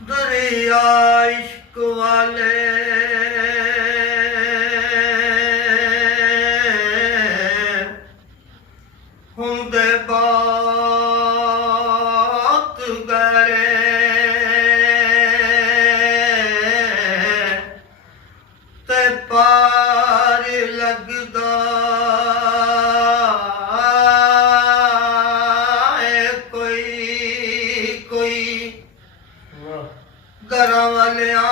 ਦਰਿਆ ਇਸ਼ਕ ਵਾਲੇ ਹੁੰਦੇ ਬਾਤ ਗਰੇ ਤੇ ਪਾਰ ਲੱਗਦਾ ਘਰਾਂ ਵਾਲਿਆਂ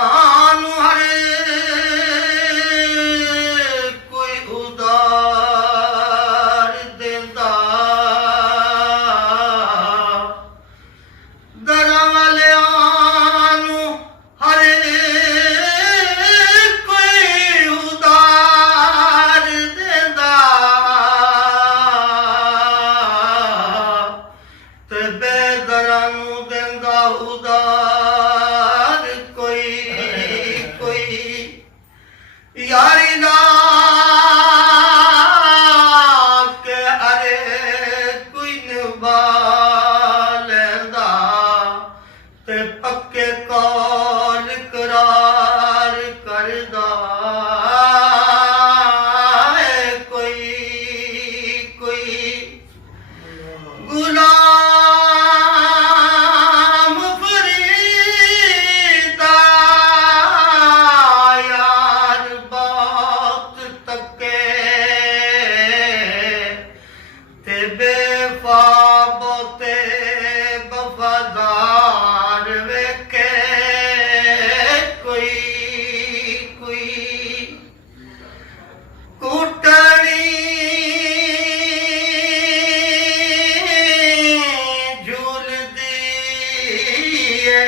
ਨੂੰ ਹਰ ਕੋਈ ਉਦਾਰ ਦਿੰਦਾ ਘਰਾਂ ਵਾਲਿਆਂ ਨੂੰ ਹਰ ਕੋਈ ਉਦਾਰ ਦਿੰਦਾ ਤੇ ਬੇਦਰਾਂ ਨੂੰ ਦਿੰਦਾ ਉਦਾਰ यारी ना के अरे कोई निभा लेंदा ते पक्के कौल करार करदा कोई गुलाम फरीदा बेफा बोते वफादार वेखे कोई कुटड़ी झूलदी है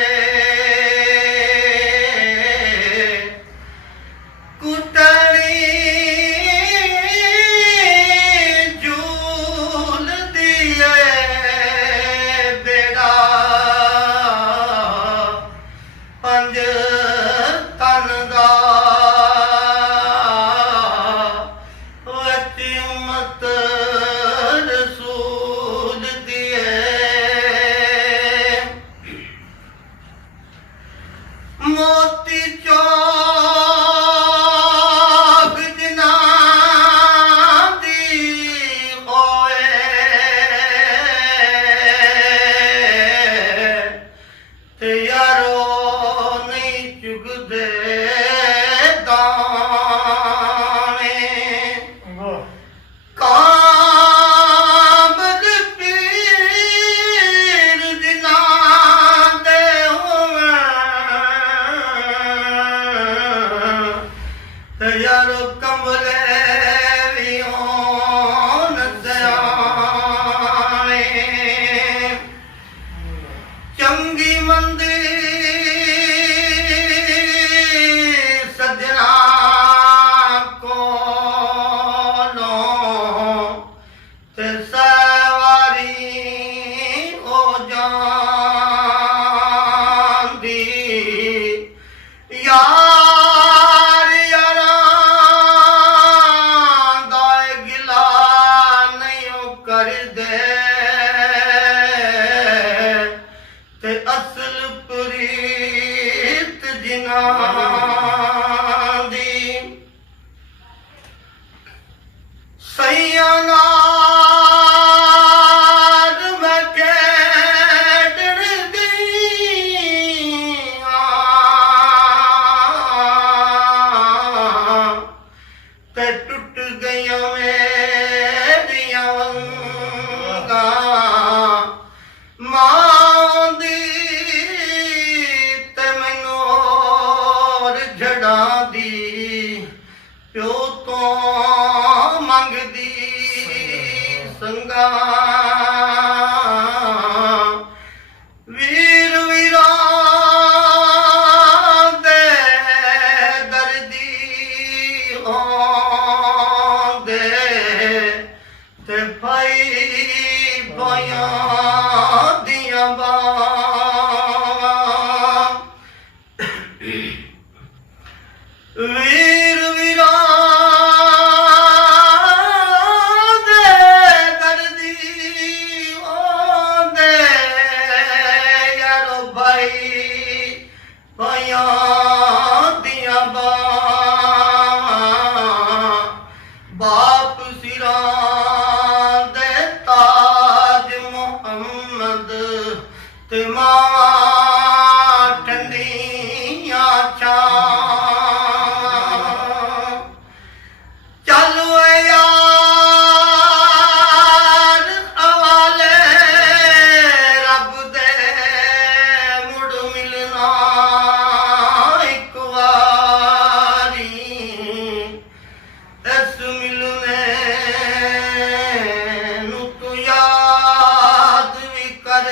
कुटड़ी पंज तन दा वच उम्मत रसूल दिए मोती चौक जिना दी होए ते यारो चुगदे दाने कामद पीर दिना दे ते यारो कमले भी होन दयाने चंगी मंदी यार यारां दा गिला नहीं कर दे ते असल प्रीत जिना दी सैया नाल मैं खेडण ते टुट गया मेरिया वंगा मां दी ते मैनू और झड़ा दी प्यो तो मंगदी संगा वीर वीरा दे दर्दी हो ते भाई भाइया दिया बावां वीर वीरा दे दर्दी हो दे यारो भाई ਪਾਈਆਂ ਦੀਆਂ ਬਾਹਾਂ ਬਾਪ ਸਿਰਾਂ ਦੇ ਤਾਜ ਮੁਹੰਮਦ ਤੇ ਮਾਂ ਠੰਡੀਆਂ ਛਾਂ ਚੱਲ ਓਏ ਯਾਰ ਹਵਾਲੇ ਰੱਬ ਦੇ ਮੁੜ ਮਿਲਣਾ ਇੱਕ ਵਾਰੀ ਇਸ ਮਿਲਨੇ ਨੂੰ ਤੂੰ ਯਾਦ ਵੀ ਕਰ